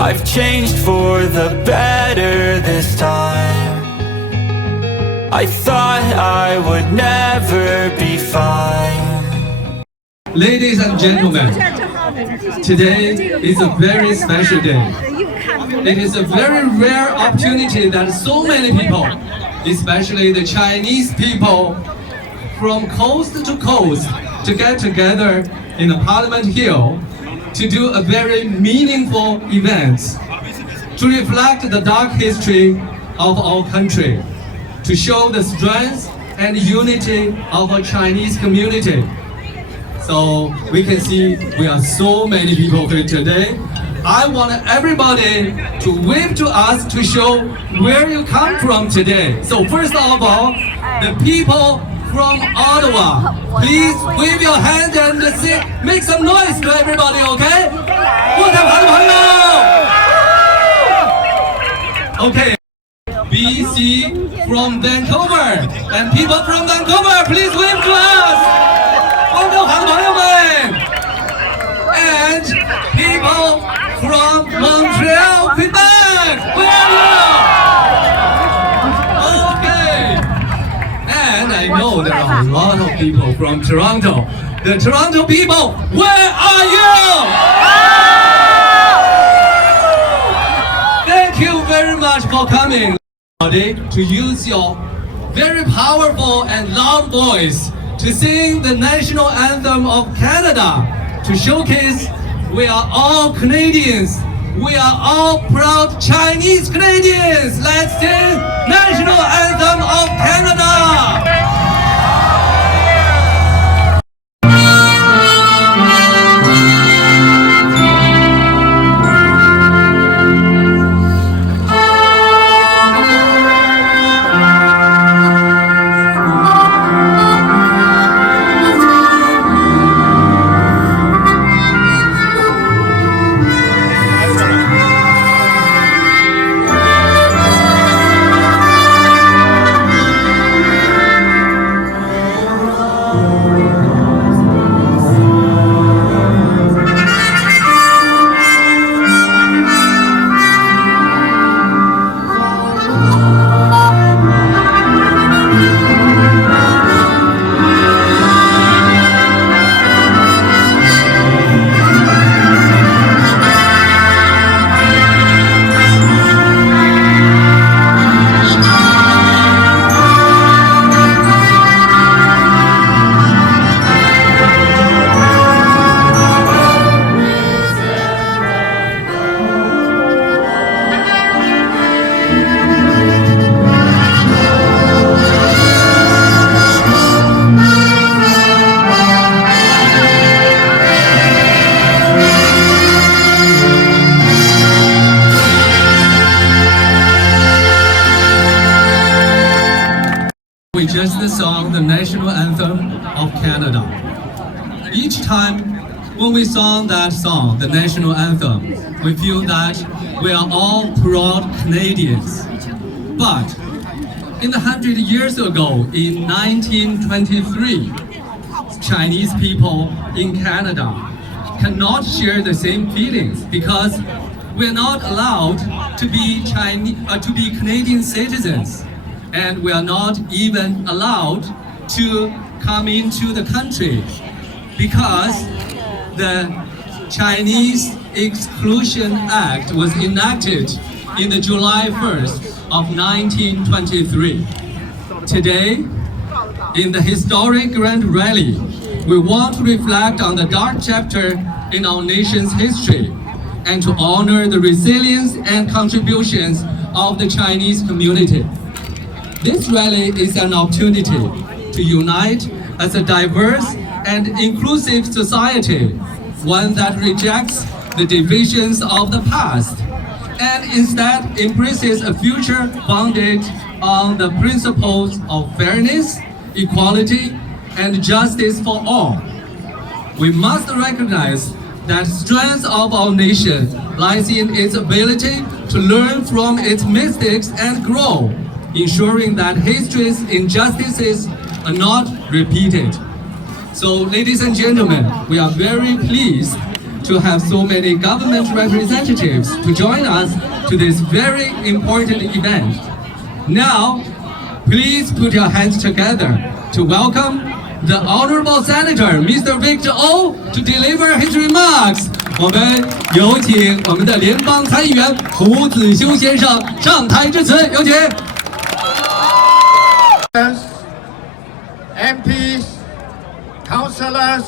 I've changed for the better this time. I thought I would never be fine. Ladies and gentlemen, today is a very special day. It is a very rare opportunity that so many people, especially the Chinese people from coast to coast, to get together in the Parliament Hill to do a very meaningful event, to reflect the dark history of our country, to show the strength and unity of our Chinese community. So we can see we are so many people here today. I want everybody to wave to us to show where you come from today. So first of all, the people from Ottawa, please wave your hands and sing, make some noise to everybody, okay? 渥太华的朋友 Okay. BC from Vancouver, and people from Vancouver, please wave to us. 温哥华的朋友们 and people from Montreal, Quebec, where are you? Okay. And I know there are a lot of people from Toronto. The Toronto people, where are you? Thank you very much for coming to use your very powerful and loud voice to sing the national anthem of Canada, to showcase we are all Canadians. We are all proud Chinese Canadians. Let's sing national anthem of Canada. We just sang the national anthem of Canada. Each time when we sing that song, the national anthem, we feel that we are all proud Canadians. But in 100 years ago, in 1923, Chinese people in Canada cannot share the same feelings because we're not allowed to be Canadian citizens. And we are not even allowed to come into the country because the Chinese Exclusion Act was enacted in the July 1st of 1923. Today, in the historic Grand Rally, we want to reflect on the dark chapter in our nation's history and to honor the resilience and contributions of the Chinese community. This rally is an opportunity to unite as a diverse and inclusive society, one that rejects the divisions of the past and instead embraces a future founded on the principles of fairness, equality, and justice for all. We must recognize that the strength of our nation lies in its ability to learn from its mistakes and grow, ensuring that history's injustices are not repeated. So, ladies and gentlemen, we are very pleased to have so many government representatives to join us to this very important event. Now, please put your hands together to welcome the Honorable Senator Mr. Victor O to deliver his remarks. 我们有请我们的联邦参议员胡子修先生上台致辞，有请。MPs, councillors,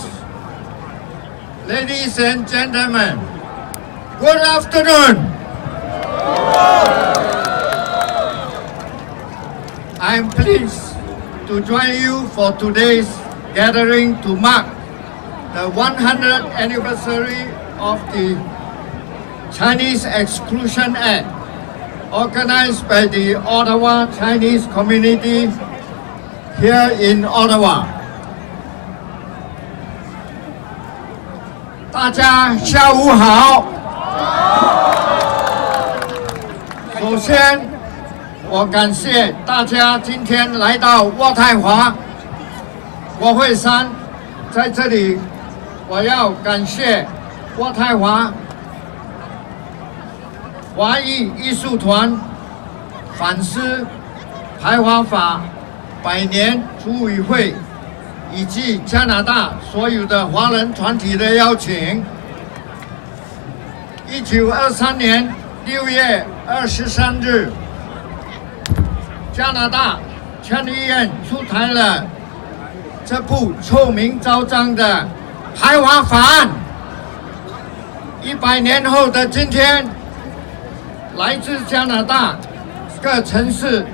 ladies and gentlemen, good afternoon. I am pleased to join you for today's gathering to mark the 100th anniversary of the Chinese Exclusion Act, organized by the Ottawa Chinese community here in Ottawa. 大家下午好。首先，我感谢大家今天来到渥太华国会山，在这里，我要感谢渥太华华裔艺术团反思排华法百年主委会以及加拿大所有的华人团体的邀请。1923年6月23日，加拿大参议院出台了这部臭名昭彰的排华法案。100年后的今天，来自加拿大各城市、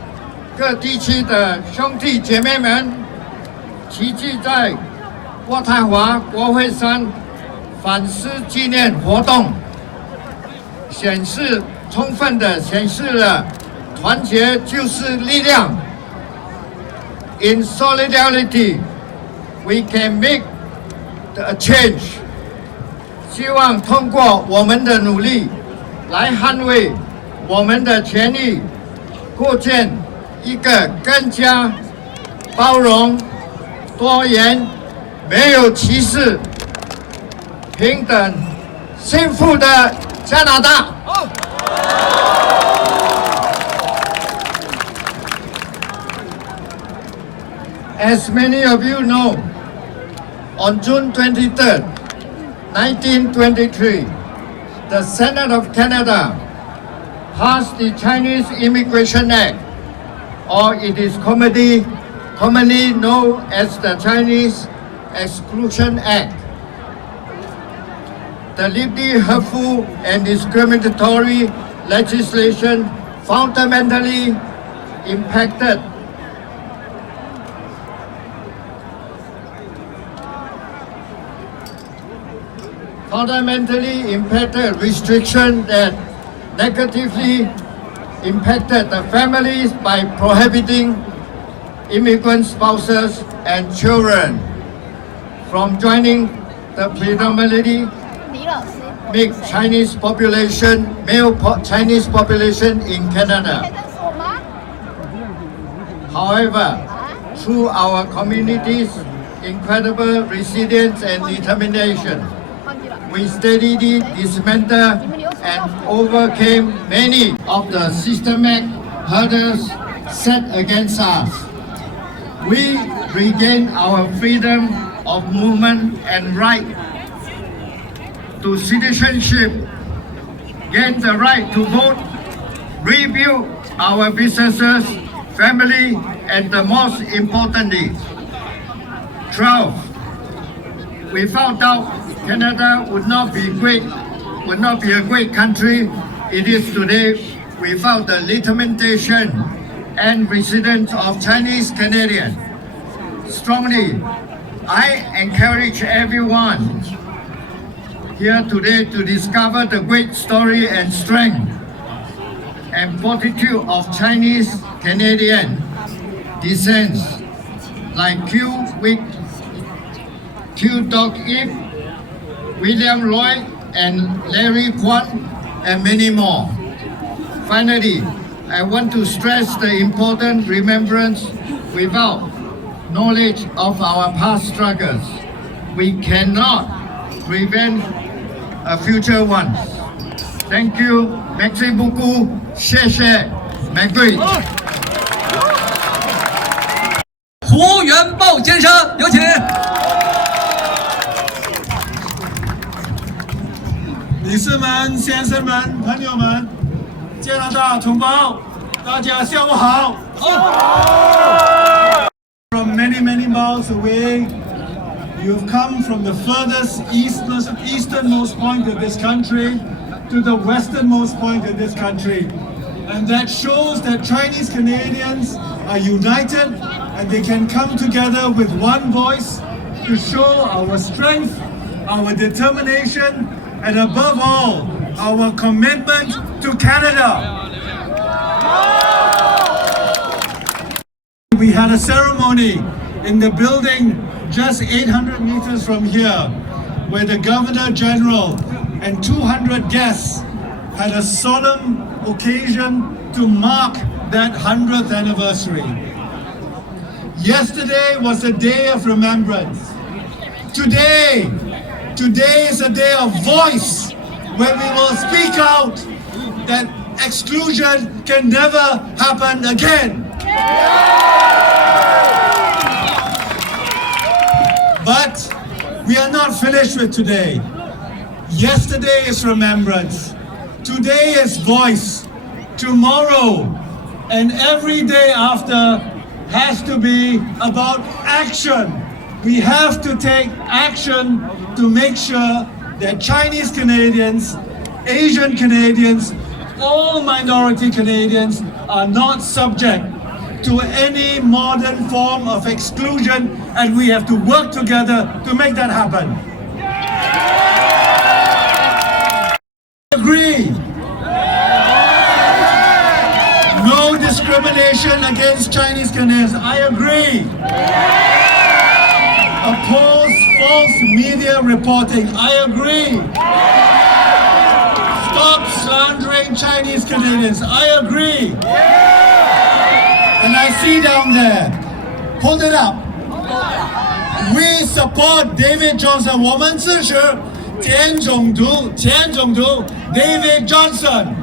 各地区的兄弟姐妹们齐聚在渥太华国会山反思纪念活动，充分地显示了团结就是力量。In solidarity, we can make a change. 希望通过我们的努力来捍卫我们的权益，构建一个更加包容、多元、没有歧视、平等、幸福的加拿大。As many of you know, on June 23rd, 1923, the Senate of Canada passed the Chinese Immigration Act, or it is commonly known as the Chinese Exclusion Act. The deeply hurtful and discriminatory legislation fundamentally impacted restrictions that negatively impacted the families by prohibiting immigrant spouses and children from joining the predominantly mixed Chinese population, Chinese population in Canada. However, through our community's incredible resilience and determination, we steadily dismantled and overcame many of the systemic hurdles set against us. We regained our freedom of movement and right to citizenship, gained the right to vote, rebuild our businesses, family, and the most importantly, 12. We found out Canada would not be a great country it is today without the limitation and residence of Chinese Canadians. Strongly, I encourage everyone here today to discover the great story and strength and fortitude of Chinese Canadian descent, like Q. Doc Ip, William Lloyd, and Larry Kwan, and many more. Finally, I want to stress the important remembrance without knowledge of our past struggles. We cannot prevent future ones. Thank you, merci beaucoup, 谢谢，玫瑰。胡元豹先生，有请。女士们、先生们、朋友们，加拿大同胞，大家下午好。From many miles away, you've come from the furthest easternmost point of this country to the westernmost point of this country. And that shows that Chinese Canadians are united and they can come together with one voice to show our strength, our determination, and above all, our commitment to Canada. We had a ceremony in the building just 800 meters from here, where the Governor General and 200 guests had a solemn occasion to mark that 100th anniversary. Yesterday was a day of remembrance. Today is a day of voice, where we will speak out that exclusion can never happen again. But we are not finished with today. Yesterday is remembrance. Today is voice. Tomorrow and every day after has to be about action. We have to take action to make sure that Chinese Canadians, Asian Canadians, all minority Canadians are not subject to any modern form of exclusion, and we have to work together to make that happen. Agree. No discrimination against Chinese Canadians. I agree. Oppose false media reporting. I agree. Stop slandering Chinese Canadians. I agree. And I see down there, hold it up. We support David Johnson. 我们支持前总督 David Johnson.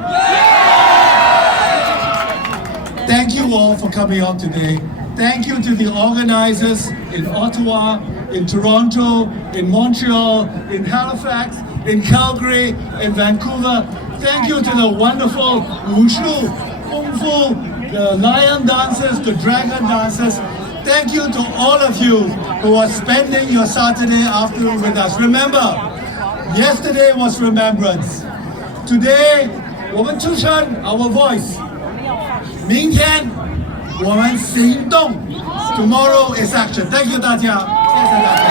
Thank you all for coming out today. Thank you to the organizers in Ottawa, in Toronto, in Montreal, in Halifax, in Calgary, in Vancouver. Thank you to the wonderful Wushu, Kung Fu, the lion dancers, the dragon dancers. Thank you to all of you who are spending your Saturday afternoon with us. Remember, yesterday was remembrance. Today, 我们出声 our voice. 明天我们行动 Tomorrow is action. Thank you 大家，谢谢大家。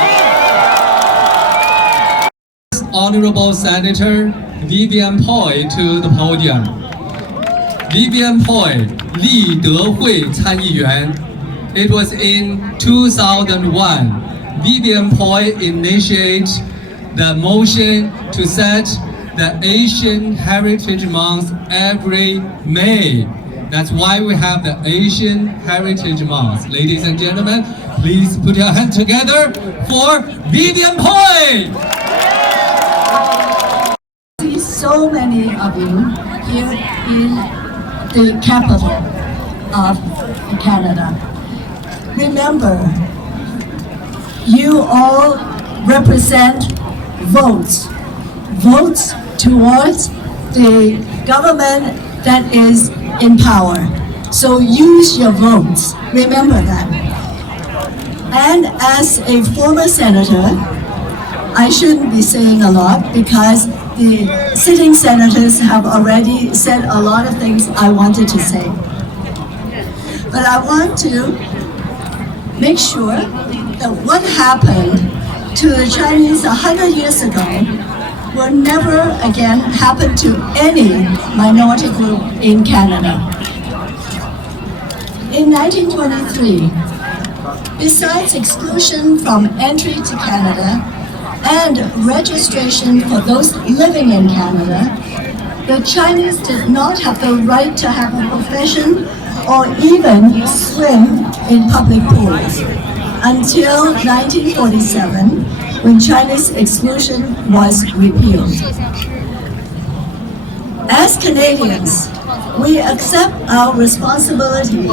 Honorable Senator Vivian Poy to the podium. Vivian Poy, 立德会参议员. It was in 2001. Vivian Poy initiated the motion to set the Asian Heritage Month every May. That's why we have the Asian Heritage Month. Ladies and gentlemen, please put your hands together for Vivian Poy. See so many of you here in the capital of Canada. Remember, you all represent votes towards the government that is in power. So use your votes. Remember that. And as a former senator, I shouldn't be saying a lot because the sitting senators have already said a lot of things I wanted to say. But I want to make sure that what happened to the Chinese 100 years ago will never again happen to any minority group in Canada. In 1923, besides exclusion from entry to Canada and registration for those living in Canada, the Chinese did not have the right to have a profession or even swim in public pools. Until 1947, when Chinese exclusion was repealed. As Canadians, we accept our responsibilities.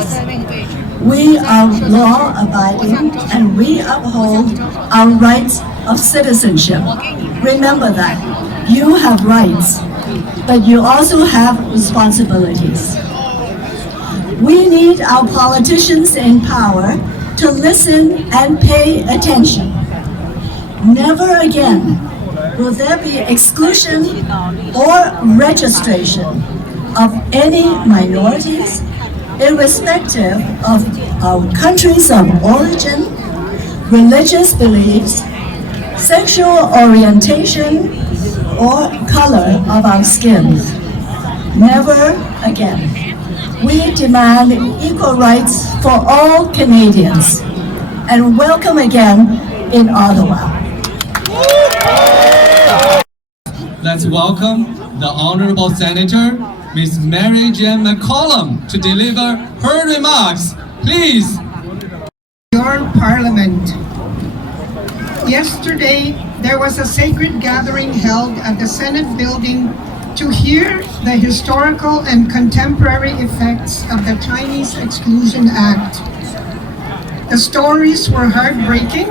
We are law-abiding and we uphold our rights of citizenship. Remember that. You have rights, but you also have responsibilities. We need our politicians in power to listen and pay attention. Never again will there be exclusion or registration of any minorities, irrespective of our countries of origin, religious beliefs, sexual orientation, or color of our skin. Never again. We demand equal rights for all Canadians. And welcome again in Ottawa. Let's welcome the Honorable Senator, Ms. Mary Jane McCollum, to deliver her remarks. Please. Your Parliament. Yesterday, there was a sacred gathering held at the Senate building to hear the historical and contemporary effects of the Chinese Exclusion Act. The stories were heartbreaking,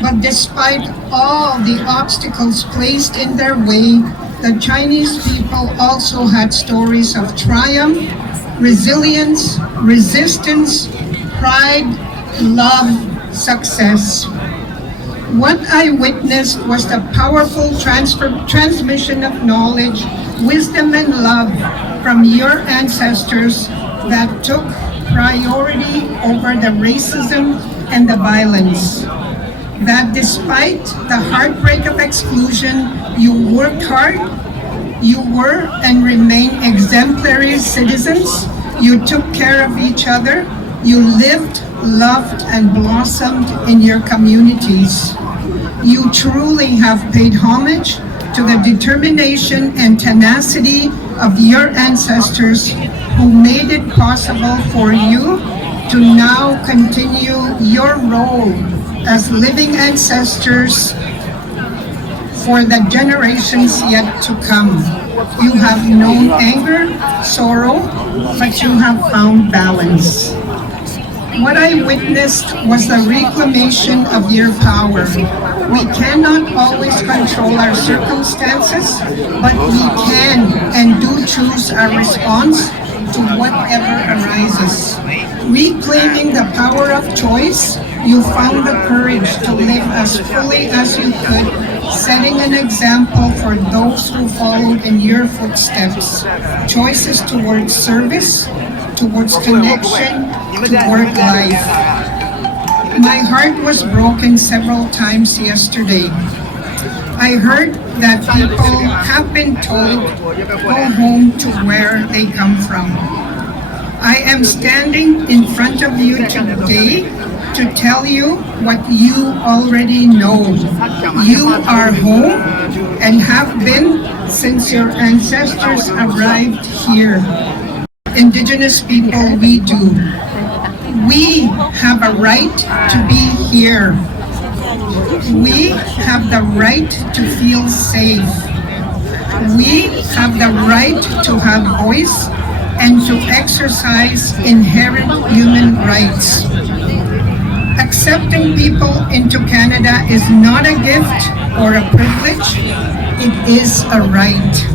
but despite all the obstacles placed in their way, the Chinese people also had stories of triumph, resilience, resistance, pride, love, success. What I witnessed was the powerful transmission of knowledge, wisdom, and love from your ancestors that took priority over the racism and the violence. That despite the heartbreak of exclusion, you worked hard, you were and remain exemplary citizens, you took care of each other, you lived, loved, and blossomed in your communities. You truly have paid homage to the determination and tenacity of your ancestors who made it possible for you to now continue your role as living ancestors for the generations yet to come. You have known anger, sorrow, but you have found balance. What I witnessed was the reclamation of your power. We cannot always control our circumstances, but we can and do choose our response to whatever arises. Reclaiming the power of choice, you found the courage to live as fully as you could, setting an example for those who followed in your footsteps. Choices towards service, towards connection, toward life. My heart was broken several times yesterday. I heard that people have been told, go home to where they come from. I am standing in front of you today to tell you what you already know. You are home and have been since your ancestors arrived here. Indigenous people, we do. We have a right to be here. We have the right to feel safe. We have the right to have voice and to exercise inherent human rights. Accepting people into Canada is not a gift or a privilege, it is a right.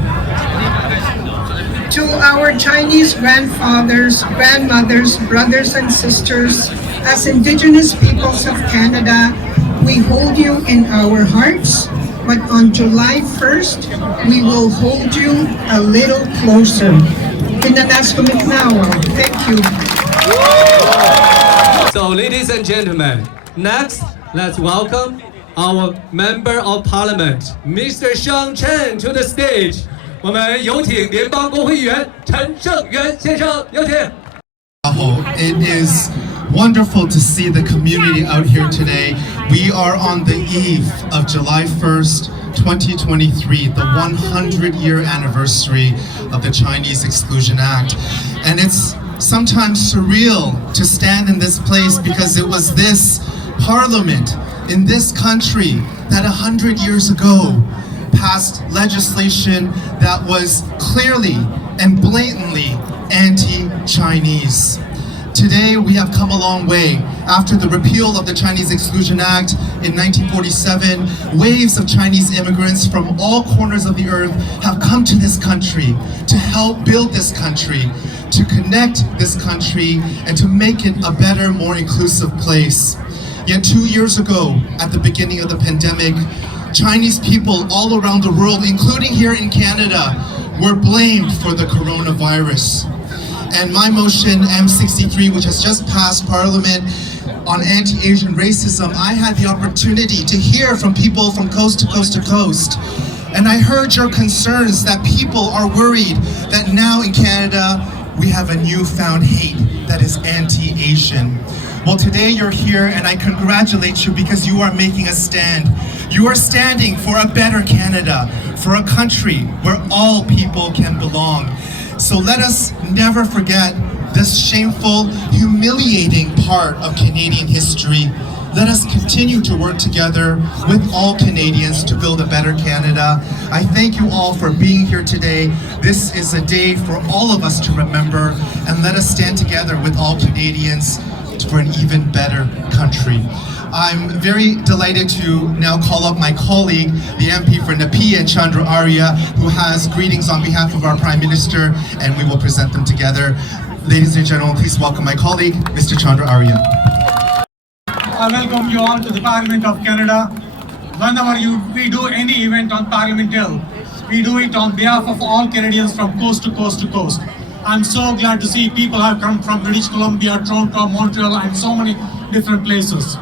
To our Chinese grandfathers, grandmothers, brothers and sisters, as Indigenous peoples of Canada, we hold you in our hearts, but on July 1st, we will hold you a little closer. Thank you. So, ladies and gentlemen, next, let's welcome our Member of Parliament, Mr. Sean Chen, to the stage. 我们有请联邦国会议员陈胜元先生，有请。It is wonderful to see the community out here today. We are on the eve of July 1st, 2023, the 100-year anniversary of the Chinese Exclusion Act. And it's sometimes surreal to stand in this place because it was this Parliament in this country that 100 years ago passed legislation that was clearly and blatantly anti-Chinese. Today, we have come a long way. After the repeal of the Chinese Exclusion Act in 1947, waves of Chinese immigrants from all corners of the earth have come to this country to help build this country, to connect this country, and to make it a better, more inclusive place. Yet 2 years ago, at the beginning of the pandemic, Chinese people all around the world, including here in Canada, were blamed for the coronavirus. And my motion, M63, which has just passed Parliament on anti-Asian racism, I had the opportunity to hear from people from coast to coast to coast. And I heard your concerns that people are worried that now in Canada, we have a newfound hate that is anti-Asian. Well, today you're here and I congratulate you because you are making a stand. You are standing for a better Canada, for a country where all people can belong. So let us never forget this shameful, humiliating part of Canadian history. Let us continue to work together with all Canadians to build a better Canada. I thank you all for being here today. This is a day for all of us to remember, and let us stand together with all Canadians for an even better country. I'm very delighted to now call up my colleague, the MP for Nepean, Chandra Arya, who has greetings on behalf of our Prime Minister, and we will present them together. Ladies and gentlemen, please welcome my colleague, Mr. Chandra Arya. I welcome you all to the Parliament of Canada. Whenever we do any event on Parliament Hill, we do it on behalf of all Canadians from coast to coast to coast. I'm so glad to see people have come from British Columbia, Toronto, Montreal, and so many different places.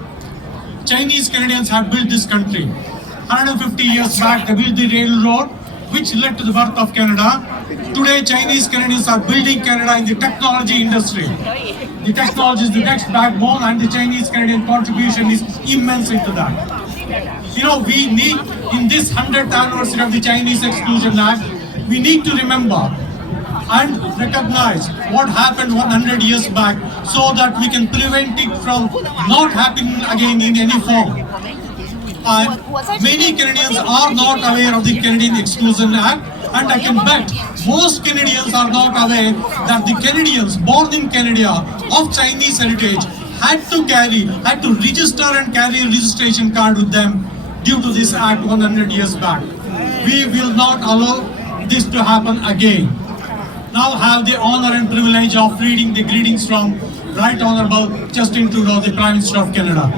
Chinese Canadians have built this country. 150 years back, they built the railroad, which led to the birth of Canada. Today, Chinese Canadians are building Canada in the technology industry. The technology is the next backbone, and the Chinese Canadian contribution is immense into that. You know, we need, in this 100th anniversary of the Chinese Exclusion Act, we need to remember and recognize what happened 100 years back so that we can prevent it from not happening again in any form. Many Canadians are not aware of the Canadian Exclusion Act, and I can bet most Canadians are not aware that the Canadians born in Canada of Chinese heritage had to register and carry a registration card with them due to this act 100 years back. We will not allow this to happen again. Now have the honor and privilege of reading the greetings from Right Honourable Justin Trudeau, the Prime Minister of Canada.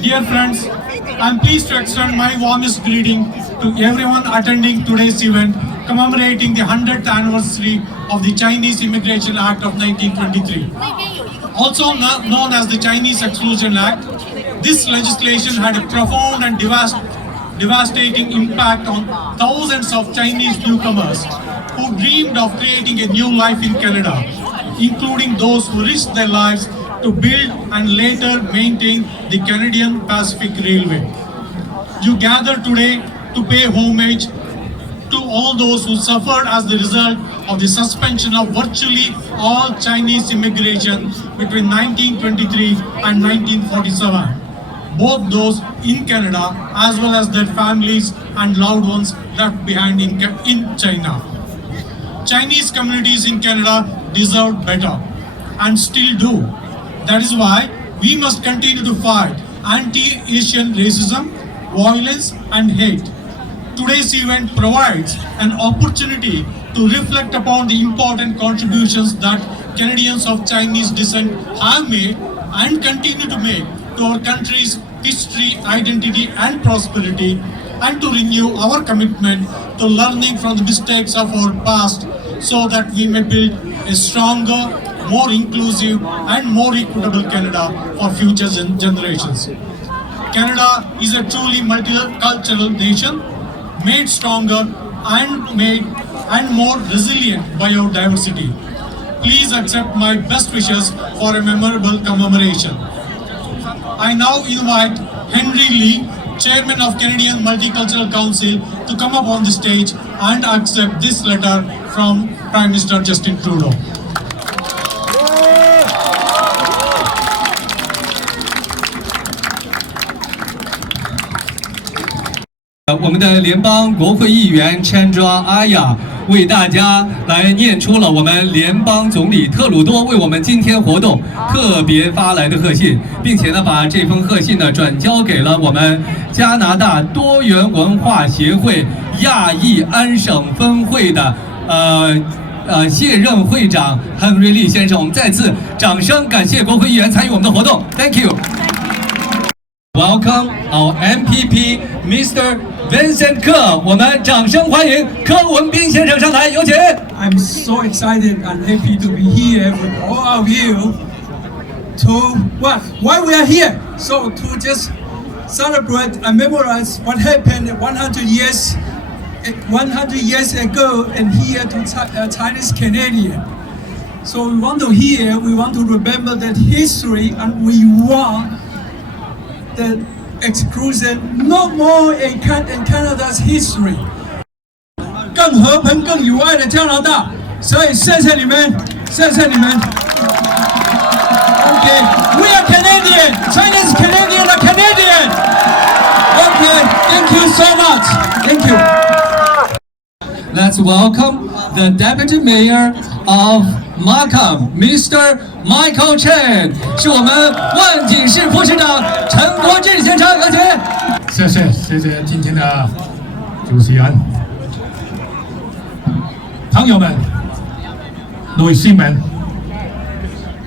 Dear friends, I am pleased to extend my warmest greeting to everyone attending today's event commemorating the 100th anniversary of the Chinese Immigration Act of 1923. Also known as the Chinese Exclusion Act, this legislation had a profound and devastating impact on thousands of Chinese newcomers who dreamed of creating a new life in Canada, including those who risked their lives to build and later maintain the Canadian Pacific Railway. You gather today to pay homage to all those who suffered as the result of the suspension of virtually all Chinese immigration between 1923 and 1947. Both those in Canada as well as their families and loved ones left behind in China. Chinese communities in Canada deserve better and still do. That is why we must continue to fight anti-Asian racism, violence and hate. Today's event provides an opportunity to reflect upon the important contributions that Canadians of Chinese descent have made and continue to make to our country's history, identity and prosperity, and to renew our commitment to learning from the mistakes of our past so that we may build a stronger, more inclusive and more equitable Canada for future generations. Canada is a truly multicultural nation, made stronger and more resilient by our diversity. Please accept my best wishes for a memorable commemoration. I now invite Henry Lee, Chairman of Canadian Multicultural Council, to come up on the stage and accept this letter from Prime Minister Justin Trudeau. 我们的联邦国会议员 Chandra Aya 为大家来念出了我们联邦总理特鲁多为我们今天活动特别发来的贺信，并且呢把这封贺信呢转交给了我们加拿大多元文化协会亚裔安省分会的卸任会长亨瑞利先生。我们再次掌声感谢国会议员参与我们的活动 ，Thank you。Welcome our MPP Mr. Vincent Ke， 我们掌声欢迎柯文彬先生上台，有请。I'm so excited and happy to be here with all of you why we are here. So to just celebrate and memorize what happened 100 years ago and here to Chinese Canadian. So we want to remember that history and we want the exclusion no more in Canada's history. 更和平、更友爱的加拿大，所以谢谢你们，谢谢你们。Okay, we are Canadian, Chinese Canadian are Canadian. Okay, thank you so much. Thank you. Let's welcome the Deputy Mayor of Markham, Mr. Michael Chen， 是我们万锦市副市长陈国志先生，有请。谢谢今天的主持人，朋友们、女士们、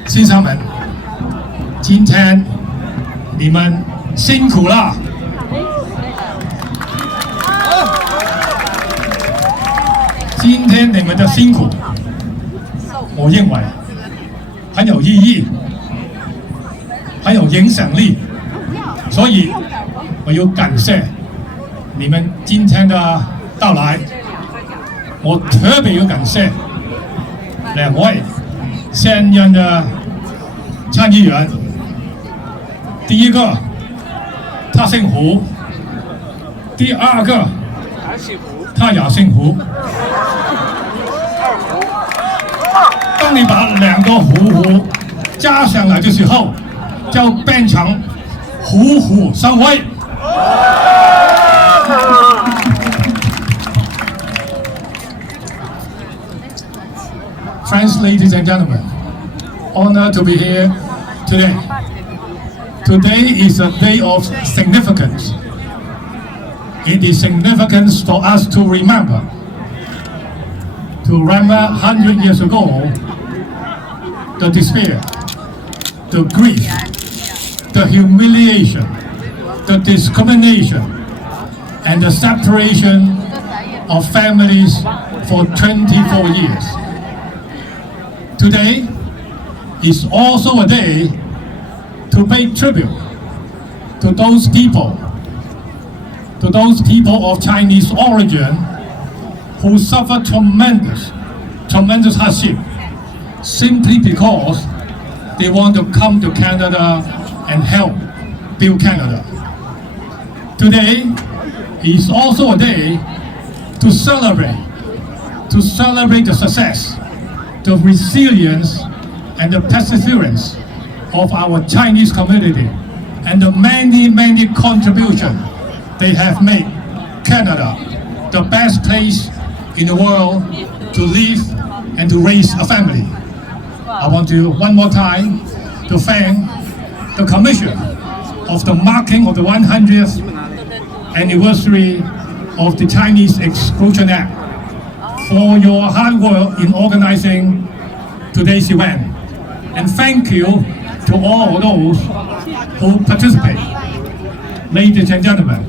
先生们，今天你们辛苦了。今天你们的辛苦，我认为很有意义，很有影响力，所以我要感谢你们今天的到来。我特别要感谢两位现任的参议员，第一个他姓胡，第二个他也姓胡。当你把两个胡加上来的时候，就变成虎虎生威。Friends, ladies and gentlemen, honored to be here today. Today is a day of significance. It is significance for us to remember 100 years ago, the despair, the grief, the humiliation, the discrimination, and the separation of families for 24 years. Today is also a day to pay tribute to those people of Chinese origin who suffer tremendous hardship simply because they want to come to Canada and help build Canada. Today is also a day to celebrate the success, the resilience, and the perseverance of our Chinese community and the many contributions they have made Canada the best place in the world to live and to raise a family. I want to one more time to thank the Commission of the marking of the 100th anniversary of the Chinese Exclusion Act for your hard work in organizing today's event. And thank you to all those who participate. Ladies and gentlemen,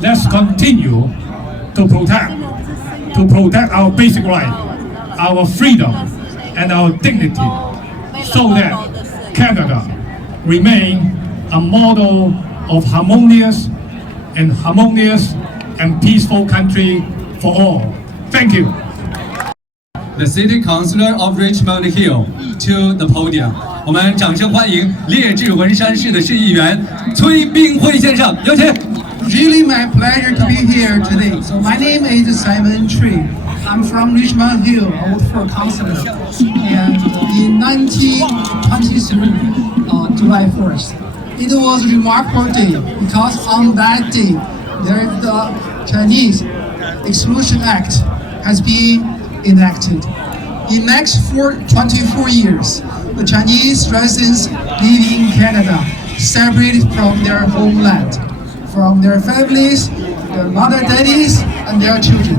let's continue to protect our basic right, our freedom, and our dignity, so that Canada remain a model of harmonious and peaceful country for all. Thank you. The City Councilor of Richmond Hill to the podium. 我们掌声欢迎列治文山市的市议员崔斌辉先生，有请。Really my pleasure to be here today. So my name is Simon Tree. I'm from Richmond Hill, Old Fort Councilor. And in 1923, July 1st, it was a remarkable day because on that day, there is the Chinese Exclusion Act has been enacted. In next 24 years, the Chinese residents living in Canada, separated from their homeland, from their families, their mother, daddies, and their children.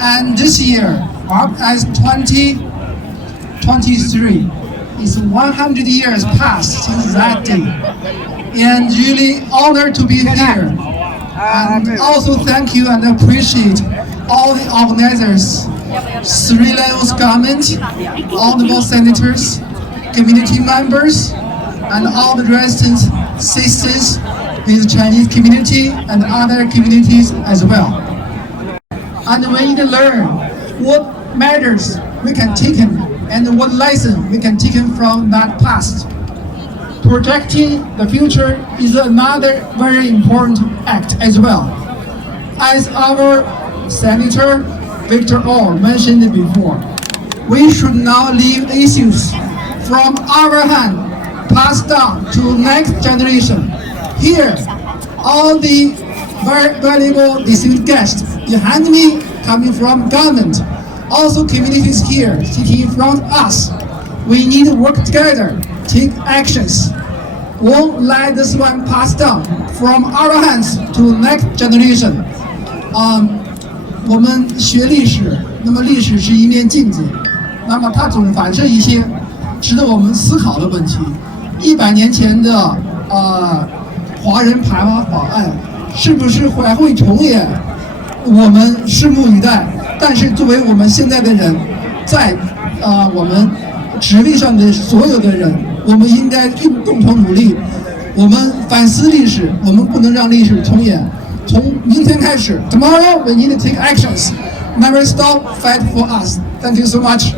And this year, marked as 2023, is 100 years past since that day. And really honored to be here. And also thank you and appreciate all the organizers, 3 levels government, honorable senators, community members, and all the residents, citizens with Chinese community and other communities as well. And we need to learn what measures we can take and what lesson we can take from that past. Protecting the future is another very important act as well. As our Senator Victor Orr mentioned before, we should not leave issues from our hand passed down to next generation. Here, all the very valuable distinguished guests behind me coming from government, also communities here sitting in front of us. We need to work together, take actions. Won't let this one pass down from our hands to next generation. 我们学历史，那么历史是一面镜子，那么它总反射一些值得我们思考的问题。100年前的华人排华法案是不是还会重演？我们拭目以待。但是作为我们现在的人，在我们职位上的所有的人，我们应该共同努力。我们反思历史，我们不能让历史重演。从明天开始 ，Tomorrow we need to take actions. Never stop, fight for us. Thank you so much.